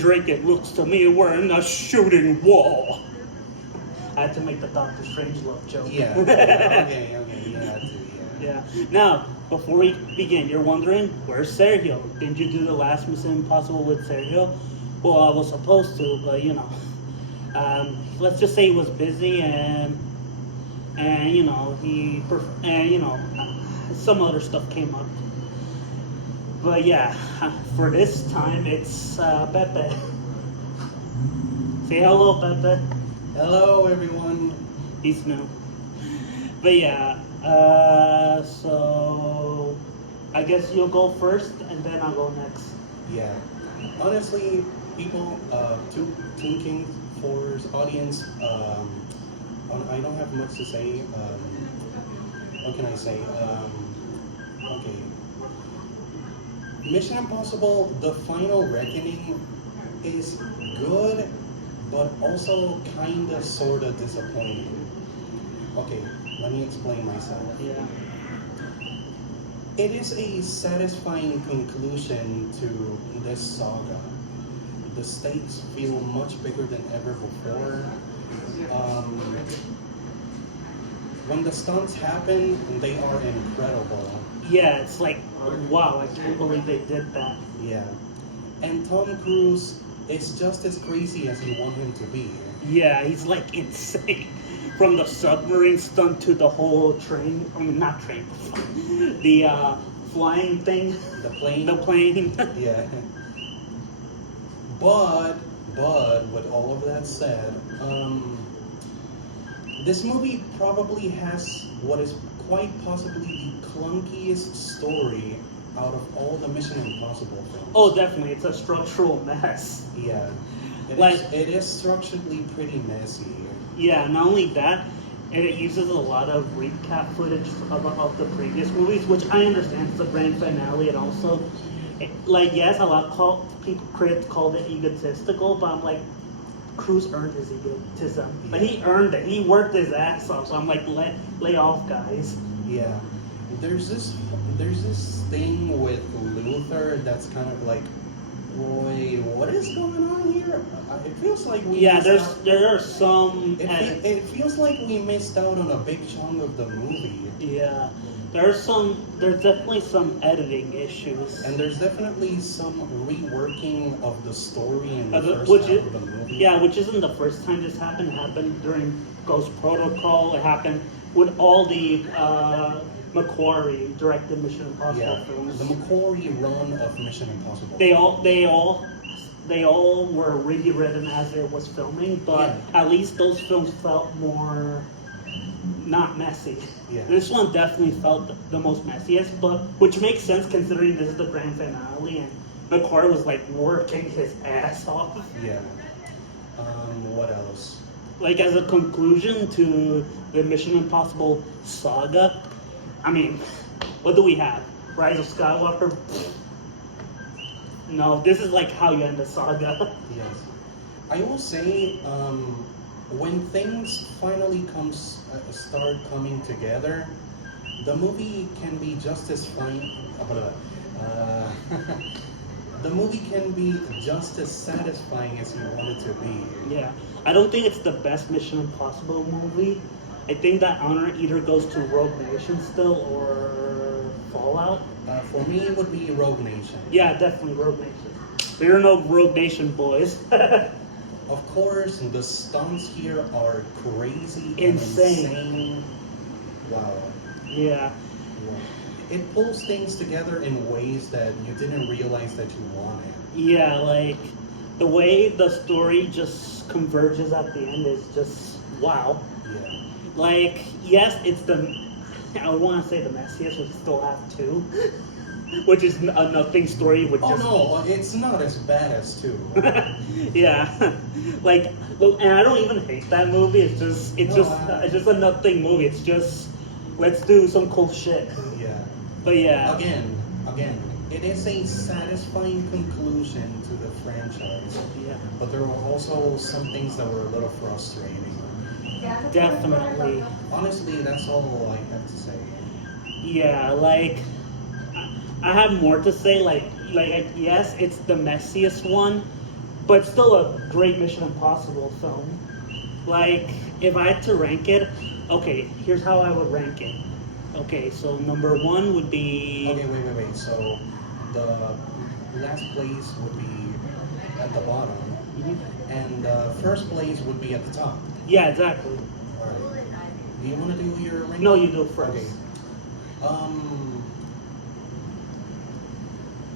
drink, it looks to me we're in a shooting wall. I had to make the Doctor Strangelove joke. Yeah. Okay. Yeah. Yeah. Now, before we begin, you're wondering, where's Sergio? Didn't you do the last Mission Impossible with Sergio? Well, I was supposed to, but let's just say he was busy and some other stuff came up. But yeah, for this time it's Pepe. Say hello, Pepe. Hello, everyone. He's new. But yeah, so I guess you'll go first and then I'll go next. Yeah. Honestly, people, King For's audience, I don't have much to say. What can I say? Okay. Mission Impossible: The Final Reckoning is good, but also kinda sorta disappointing. Okay, let me explain myself. Yeah. It is a satisfying conclusion to this saga. The stakes feel much bigger than ever before. When the stunts happen, they are incredible. Yeah, it's like, wow, I can't believe they did that. Yeah. And Tom Cruise is just as crazy as you want him to be. Yeah, he's like insane. From the submarine stunt to the whole train, not train, the flying thing. The plane? The plane. Yeah. But with all of that said, this movie probably has what is quite possibly the clunkiest story out of all the Mission Impossible films. Oh, definitely, it's a structural mess. Yeah. It is structurally pretty messy. Yeah, not only that, and it uses a lot of recap footage of the previous movies, which I understand it's the grand finale, and also, yes, a lot of critics called it egotistical, but I'm like, Cruise earned his egotism. Yeah. Like, he earned it. He worked his ass off. So I'm like, lay off, guys. Yeah. There's this thing with Luther that's kind of like, wait, what is going on here? It feels like we there are some. It feels like we missed out on a big chunk of the movie. Yeah. There's definitely some editing issues. And there's definitely some reworking of the story in the first half of the movie. Yeah, which isn't the first time this happened. It happened during Ghost Protocol. It happened with all the McQuarrie directed Mission Impossible films. The McQuarrie run of Mission Impossible. They all were rewritten as it was filming, but at least those films felt more not messy. Yeah. This one definitely felt the most messiest, but which makes sense considering this is the grand finale and McQuarrie was like working his ass off. Yeah. What else? Like as a conclusion to the Mission Impossible saga, I mean, what do we have? Rise of Skywalker? No, this is like how you end the saga. Yes. I will say, when things finally start coming together, the movie can be just as fine. The movie can be just as satisfying as you want it to be. Yeah, I don't think it's the best Mission Impossible movie. I think that honor either goes to Rogue Nation still or Fallout. For me, it would be Rogue Nation. Yeah, definitely Rogue Nation. There are no Rogue Nation boys. Of course, the stunts here are crazy, insane. Wow. Yeah. It pulls things together in ways that you didn't realize that you wanted. Yeah, like the way the story just converges at the end is just wow. Yeah. Like, yes, it's I would want to say the messiest, we still have two. Which is a nothing story with just... Oh no, it's not as bad as 2. Yeah. Like, and I don't even hate that movie, it's just a nothing movie, it's just, let's do some cool shit. Yeah. But yeah. Again, it is a satisfying conclusion to the franchise. Yeah. But there were also some things that were a little frustrating. Definitely. Honestly, that's all I have to say. Yeah, like, I have more to say. Like yes, it's the messiest one, but still a great Mission Impossible film. Like, if I had to rank it, okay, here's how I would rank it. Okay, so number one would be. Okay, wait. So the last place would be at the bottom, Mhm. and first place would be at the top. Yeah, exactly. Alright. Do you want to do your ranking? No, you do first. Okay.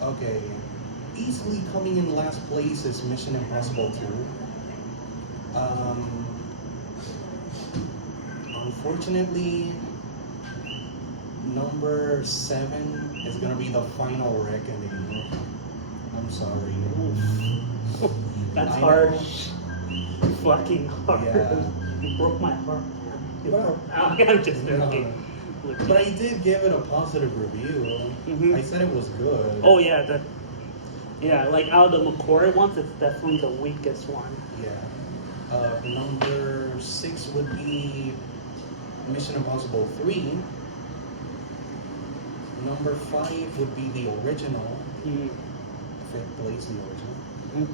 Okay. Easily coming in last place is Mission Impossible 2. Unfortunately, number 7 is gonna be the Final Reckoning. I'm sorry. That's I harsh. Fucking hard. Yeah. You broke my heart, man. You Well, broke- I'm just no. joking. But I did give it a positive review. Mhm. I said it was good. Oh yeah, yeah. Like out of the McQuarrie ones, it's definitely the weakest one. Yeah. Number 6 would be Mission Impossible 3. Number 5 would be the original. Mm. Fifth place, the original. Mhm.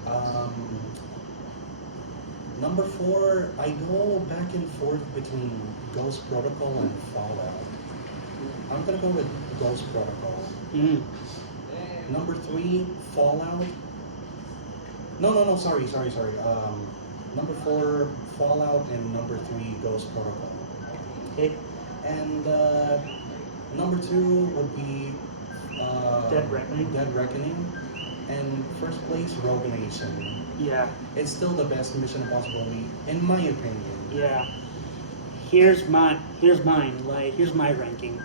Number 4, I go back and forth between Ghost Protocol and Fallout. I'm gonna go with Ghost Protocol. Mm. Number 3, Fallout. No, sorry. Number 4, Fallout, and number 3, Ghost Protocol. Okay. And number 2 would be Dead Reckoning. Dead Reckoning. And first place, Rogue Nation. Yeah. It's still the best Mission Impossible movie, in my opinion. Yeah. Here's mine. Like, here's my ranking.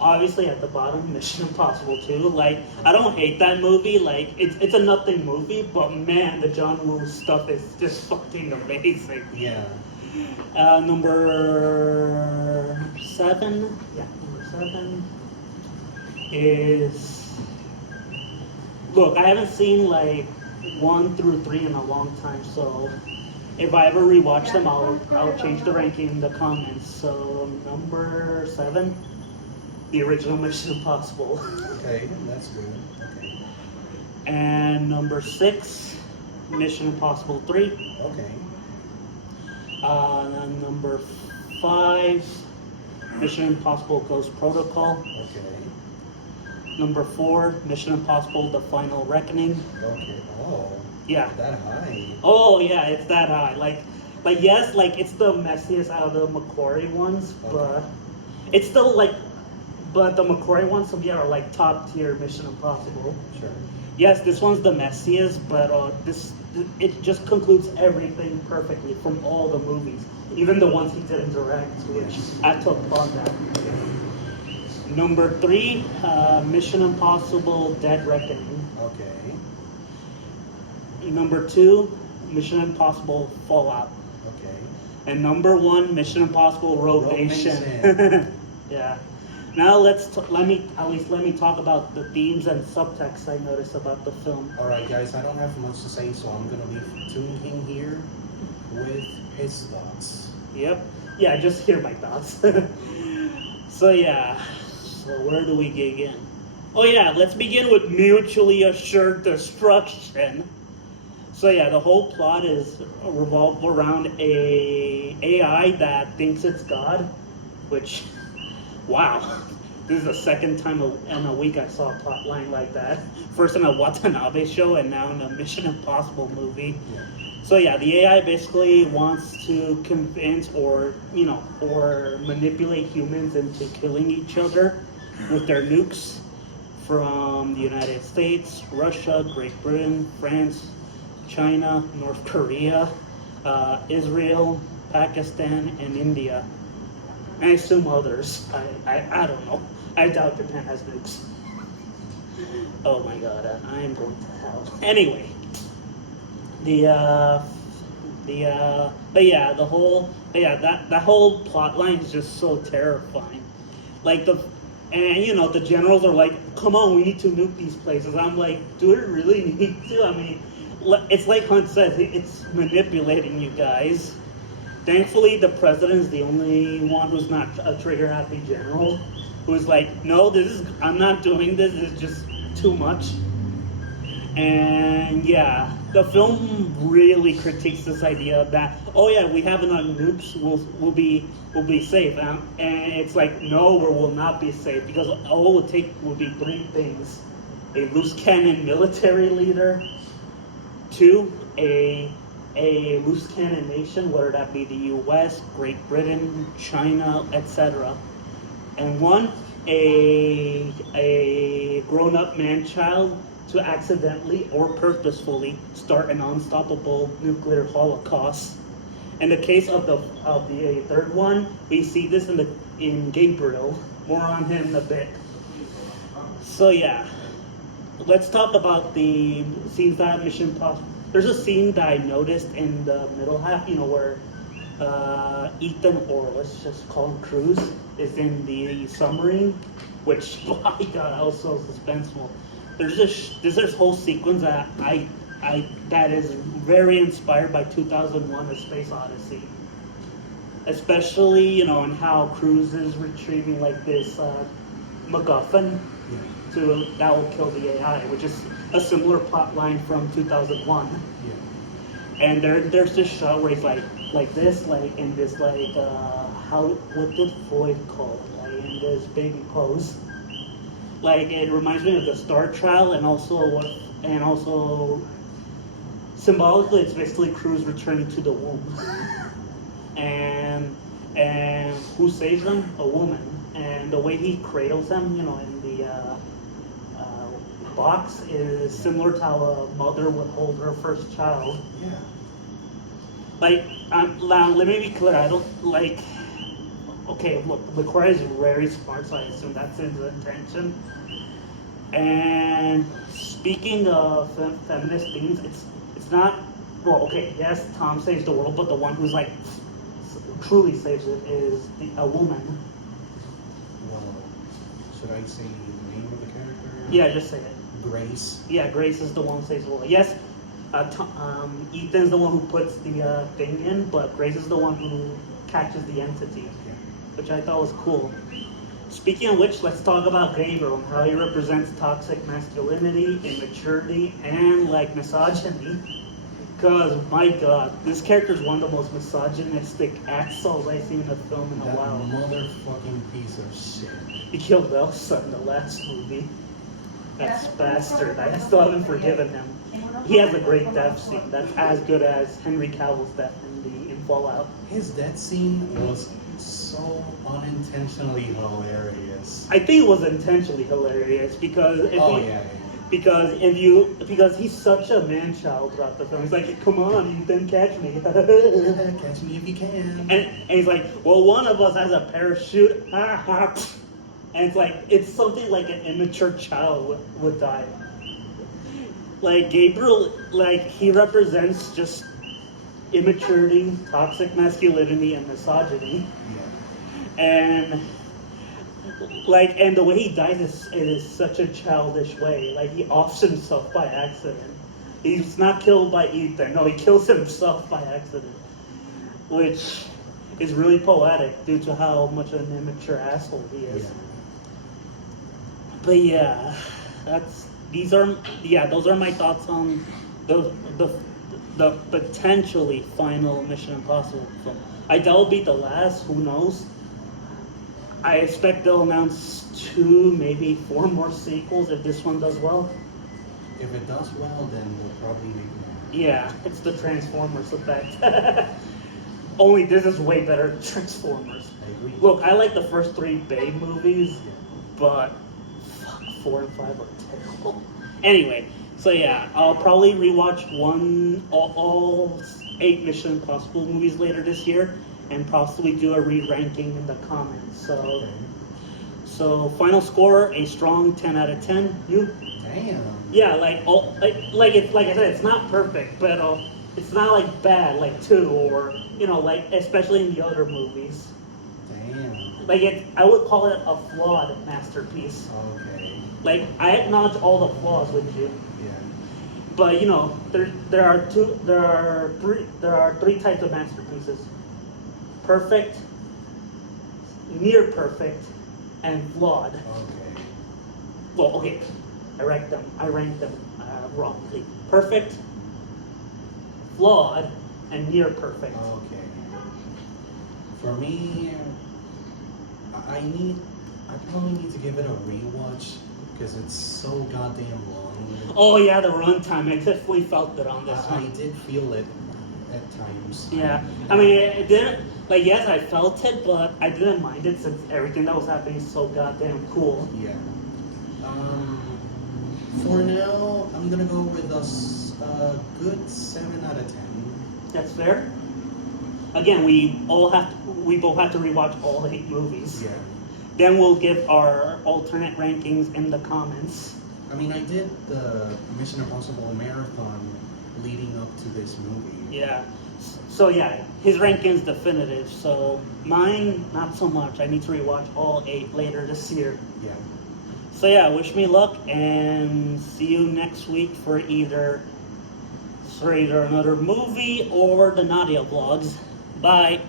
Obviously, at the bottom, Mission Impossible 2. Like, I don't hate that movie. Like, it's a nothing movie, but man, the John Woo stuff is just fucking amazing. Yeah. Number 7. Yeah, number 7 is. Look, I haven't seen like 1 through 3 in a long time, so if I ever rewatch them, I'll change the ranking in the comments. So number 7, the original Mission Impossible, Okay, that's good. Okay. and number 6, Mission Impossible 3. Okay. And number 5, Mission Impossible Ghost Protocol. Okay. Number 4, Mission Impossible: The Final Reckoning. Okay. Oh, Yeah. that high. Oh yeah, it's that high. Like yes, like it's the messiest out of the McQuarrie ones, Okay. but it's still like, but the McQuarrie ones, so yeah, are like top tier Mission Impossible. Sure. Yes, this one's the messiest, but it just concludes everything perfectly from all the movies, even the ones he didn't direct, which I took on that. Number 3, Mission Impossible: Dead Reckoning. Okay. Number 2, Mission Impossible: Fallout. Okay. And number 1, Mission Impossible: Rogue Rogue Nation. Nation. Yeah. Now let me talk about the themes and subtext I noticed about the film. All right, guys. I don't have much to say, so I'm gonna leave Toon King here with his thoughts. Yep. Yeah, just hear my thoughts. So yeah. So where do we begin? Oh yeah, let's begin with mutually assured destruction. So yeah, the whole plot is revolved around a AI that thinks it's God, which, wow, this is the second time in a week I saw a plot line like that. First in a Watanabe show and now in a Mission Impossible movie. Yeah. So yeah, the AI basically wants to convince or manipulate humans into killing each other with their nukes from the United States, Russia, Great Britain, France, China, North Korea, Israel, Pakistan, and India. And I assume others. I don't know. I doubt Japan has nukes. Oh my god, I am going to hell. Anyway, that whole plot line is just so terrifying. Like the generals are like, come on, we need to nuke these places. I'm like, do we really need to? I mean, it's like Hunt says, it's manipulating you guys. Thankfully, the president is the only one who's not a trigger-happy general, who's like, no, I'm not doing this. It's just too much. And yeah, the film really critiques this idea that, oh yeah, we have enough nukes, we'll be safe, and it's like, no, we will not be safe, because all it would take would be three things: a loose cannon military leader, two, a loose cannon nation, whether that be the U.S., Great Britain, China, etc., and one, a grown-up man-child to accidentally or purposefully start an unstoppable nuclear holocaust. In the case of the third one, we see this in Gabriel. More on him in a bit. So yeah, let's talk about the scenes that Mission Impossible. There's a scene that I noticed in the middle half, where Ethan, or let's just call him Cruz, is in the submarine, which, my God, I was so suspenseful. There's this whole sequence that that is very inspired by 2001: A Space Odyssey, especially in how Cruz is retrieving like this MacGuffin that will kill the AI, which is a similar plot line from 2001. Yeah. And there's this shot where he's like this, like in this what did Freud call it? Like in this baby pose. Like it reminds me of the Star Trial, and also symbolically, it's basically Cruz returning to the womb. and who saves them? A woman. And the way he cradles them, in the box is similar to how a mother would hold her first child. Yeah. Like, now, let me be clear. I don't like. Okay, look, LaCroix is very smart, so I assume that's his intention. And speaking of feminist themes, it's not. Well, okay, yes, Tom saves the world, but the one who's like truly saves it is a woman. Well, should I say the name of the character? Yeah, just say it. Grace. Yeah, Grace is the one who saves the world. Yes, Ethan's the one who puts the thing in, but Grace is the one who catches the entity, which I thought was cool. Speaking of which, let's talk about Gabriel and how he represents toxic masculinity, immaturity, and like misogyny. Because, my God, this character is one of the most misogynistic assholes I've seen in a film in a while. Motherfucking piece of shit. He killed Elsa in the last movie. That's bastard. I still haven't forgiven him. He has a great death scene. That's as good as Henry Cavill's death in Fallout. His death scene was so unintentionally hilarious. I think it was intentionally hilarious because because he's such a man-child throughout the film. He's like, come on, Ethan, catch me. Catch me if you can. And he's like, well, one of us has a parachute. And it's like, it's something like an immature child would die. Like, Gabriel, like, he represents just immaturity, toxic masculinity, and misogyny. Yeah. And like, and the way he dies is such a childish way. Like, he offs himself by accident. He's not killed by Ethan. No, he kills himself by accident, which is really poetic due to how much of an immature asshole he is. Yeah. But yeah, those are my thoughts on the potentially final Mission Impossible film. I doubt it'll be the last. Who knows? I expect they'll announce 2, maybe 4 more sequels if this one does well. If it does well, then they'll probably make more. Yeah, it's the Transformers effect. Only this is way better than Transformers. I agree. Look, I like the first 3 Babe movies, but 4 and 5 are terrible. Anyway, so yeah, I'll probably rewatch all 8 Mission Impossible movies later this year, and possibly do a re-ranking in the comments. So final score, a strong 10 out of 10. You? Damn. Yeah, like I said, it's not perfect, but it's not like bad, like 2, or like especially in the other movies. Damn. Like I would call it a flawed masterpiece. Okay. Like, I acknowledge all the flaws with you, Yeah. but there are 3 types of masterpieces: perfect, near perfect, and flawed. Okay. Well, okay, I ranked them wrongly. Perfect, flawed and near perfect. Okay. For me, I probably need to give it a rewatch because it's so goddamn long. Oh yeah, the runtime. I definitely felt it on this I one. did feel it at times. Yeah, I mean, it didn't. Like, yes, I felt it, but I didn't mind it since everything that was happening is so goddamn cool. Yeah. For now, I'm gonna go with a good 7 out of 10. That's fair. Again, we both have to rewatch all 8 movies. Yeah. Then we'll give our alternate rankings in the comments. I mean, I did the Mission Impossible marathon leading up to this movie. Yeah. So yeah, his ranking's definitive. So mine, not so much. I need to rewatch all 8 later this year. Yeah. So yeah, wish me luck and see you next week for either another movie or the Nadia vlogs. Bye.